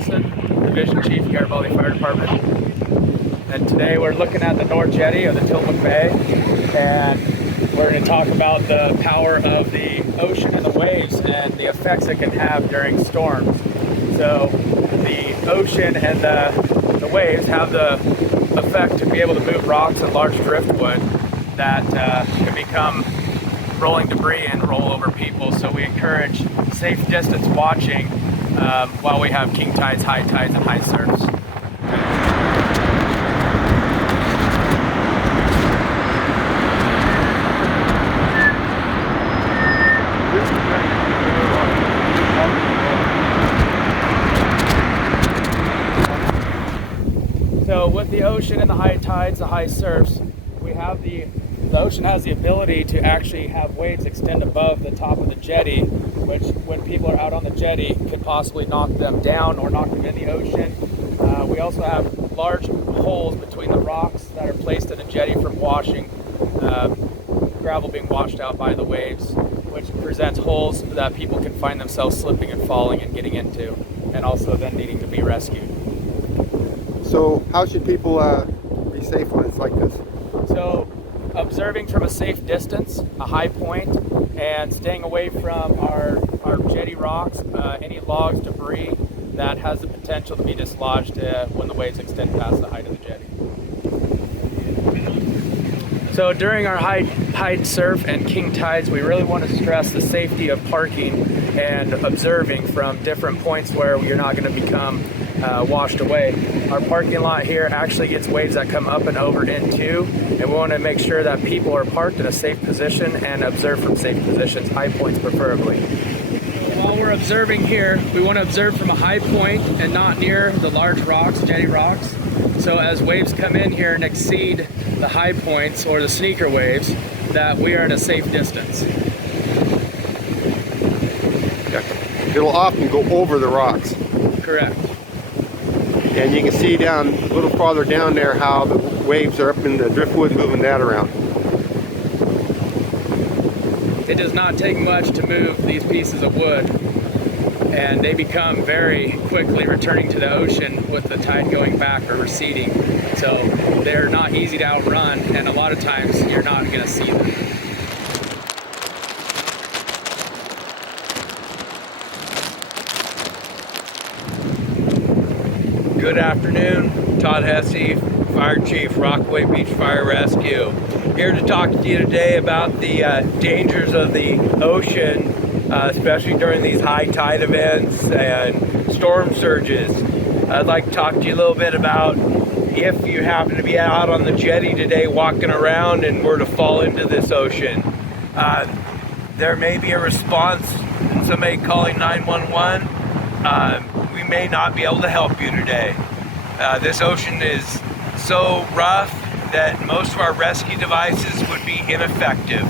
Wilson, Division Chief, Garibaldi Fire Department. And today we're looking at the North Jetty of the Tillamook Bay, and we're going to talk about the power of the ocean and the waves and the effects it can have during storms. So the ocean and the waves have the effect to be able to move rocks and large driftwood that can become rolling debris and roll over people. So we encourage safe distance watching while we have king tides, high tides, and high surfs. So with the ocean and the high tides, the high surfs, we have the ocean has the ability to actually have waves extend above the top of the jetty, which when people are out on the jetty could possibly knock them down or knock them in the ocean. We also have large holes between the rocks that are placed in the jetty from washing, gravel being washed out by the waves, which presents holes that people can find themselves slipping and falling and getting into, and also then needing to be rescued. So how should people be safe when it's like this? So observing from a safe distance, a high point, and staying away from our jetty rocks, any logs, debris that has the potential to be dislodged when the waves extend past the height of the jetty. So during our high surf and king tides, we really want to stress the safety of parking and observing from different points where you're not going to become washed away. Our parking lot here actually gets waves that come up and over into, and we want to make sure that people are parked in a safe position and observe from safe positions, high points preferably. While we're observing here, we want to observe from a high point and not near the large rocks, jetty rocks. So as waves come in here and exceed the high points or the sneaker waves, that we are at a safe distance. It'll often go over the rocks. Correct. And you can see down a little farther down there how the waves are up in the driftwood moving that around. It does not take much to move these pieces of wood, and they become very quickly returning to the ocean with the tide going back or receding. So they're not easy to outrun, and a lot of times you're not going to see them. Good afternoon, Todd Hesse, Fire Chief, Rockaway Beach Fire Rescue. Here to talk to you today about the dangers of the ocean, especially during these high tide events and storm surges. I'd like to talk to you a little bit about if you happen to be out on the jetty today walking around and were to fall into this ocean. There may be a response and somebody calling 911. We may not be able to help you today. This ocean is so rough that most of our rescue devices would be ineffective.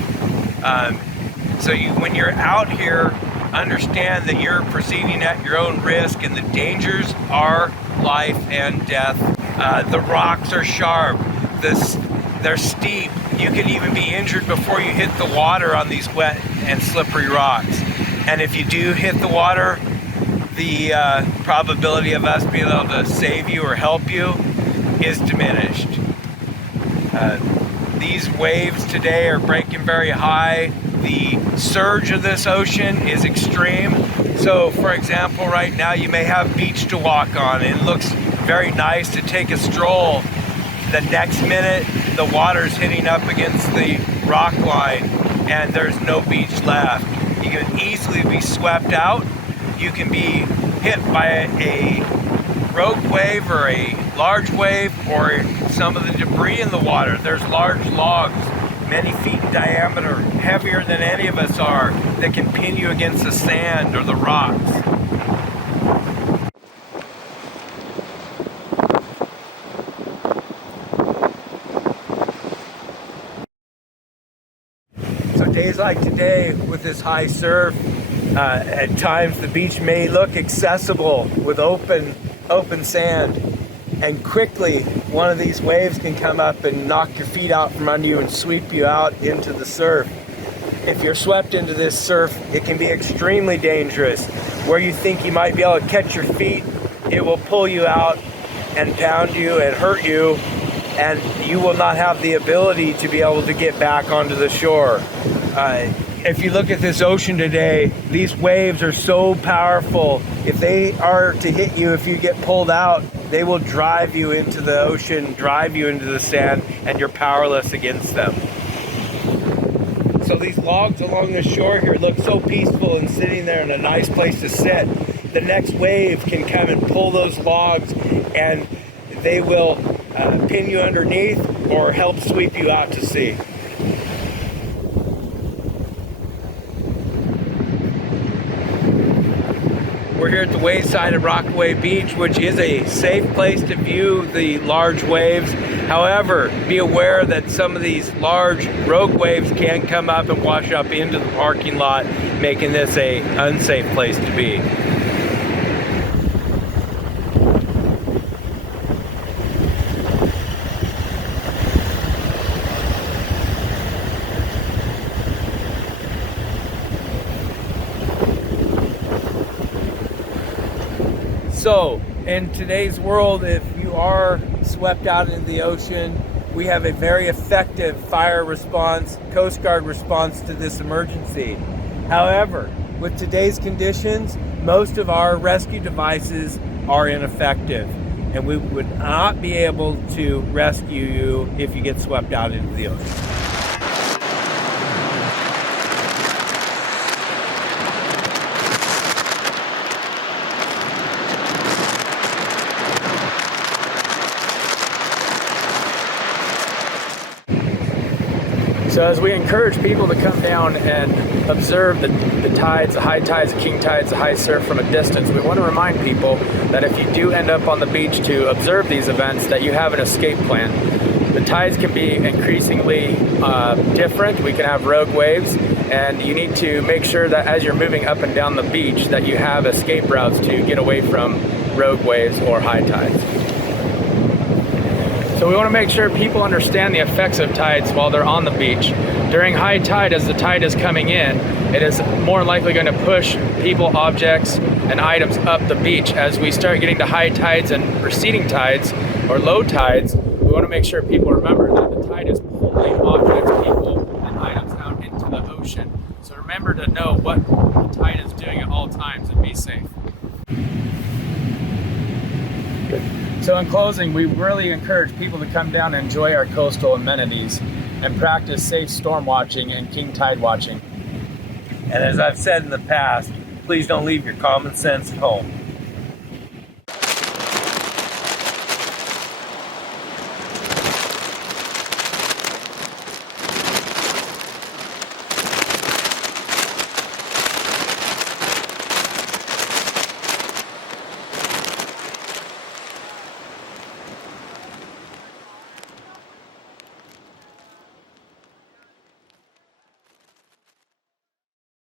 So when you're out here, understand that you're proceeding at your own risk, and the dangers are life and death. The rocks are sharp, they're steep. You can even be injured before you hit the water on these wet and slippery rocks. And if you do hit the water, the probability of us being able to save you or help you is diminished. These waves today are breaking very high. The surge of this ocean is extreme. So for example, right now you may have beach to walk on. It looks very nice to take a stroll. The next minute, the water's hitting up against the rock line and there's no beach left. You can easily be swept out. You can be hit by a rogue wave or a large wave or some of the debris in the water. There's large logs, many feet in diameter, heavier than any of us are, that can pin you against the sand or the rocks. So days like today with this high surf, at times the beach may look accessible with open sand, and quickly one of these waves can come up and knock your feet out from under you and sweep you out into the surf. If you're swept into this surf, it can be extremely dangerous. Where you think you might be able to catch your feet, it will pull you out and pound you and hurt you, and you will not have the ability to be able to get back onto the shore. If you look at this ocean today, these waves are so powerful. If they are to hit you, if you get pulled out, they will drive you into the ocean, drive you into the sand, and you're powerless against them. So these logs along the shore here look so peaceful and sitting there in a nice place to sit. The next wave can come and pull those logs, and they will pin you underneath or help sweep you out to sea. We're here at the wayside of Rockaway Beach, which is a safe place to view the large waves. However, be aware that some of these large rogue waves can come up and wash up into the parking lot, making this an unsafe place to be. So, in today's world, if you are swept out into the ocean, we have a very effective fire response, Coast Guard response to this emergency. However, with today's conditions, most of our rescue devices are ineffective, and we would not be able to rescue you if you get swept out into the ocean. So as we encourage people to come down and observe the tides, the high tides, the king tides, the high surf from a distance, we want to remind people that if you do end up on the beach to observe these events, that you have an escape plan. The tides can be increasingly different. We can have rogue waves, and you need to make sure that as you're moving up and down the beach that you have escape routes to get away from rogue waves or high tides. So we want to make sure people understand the effects of tides while they're on the beach. During high tide, as the tide is coming in, it is more likely going to push people, objects, and items up the beach. As we start getting to high tides and receding tides or low tides, we want to make sure people remember that the tide is pulling objects, people, and items out into the ocean. So remember to know what the tide is doing at all times and be safe. So in closing, we really encourage people to come down and enjoy our coastal amenities and practice safe storm watching and king tide watching. And as I've said in the past, please don't leave your common sense at home.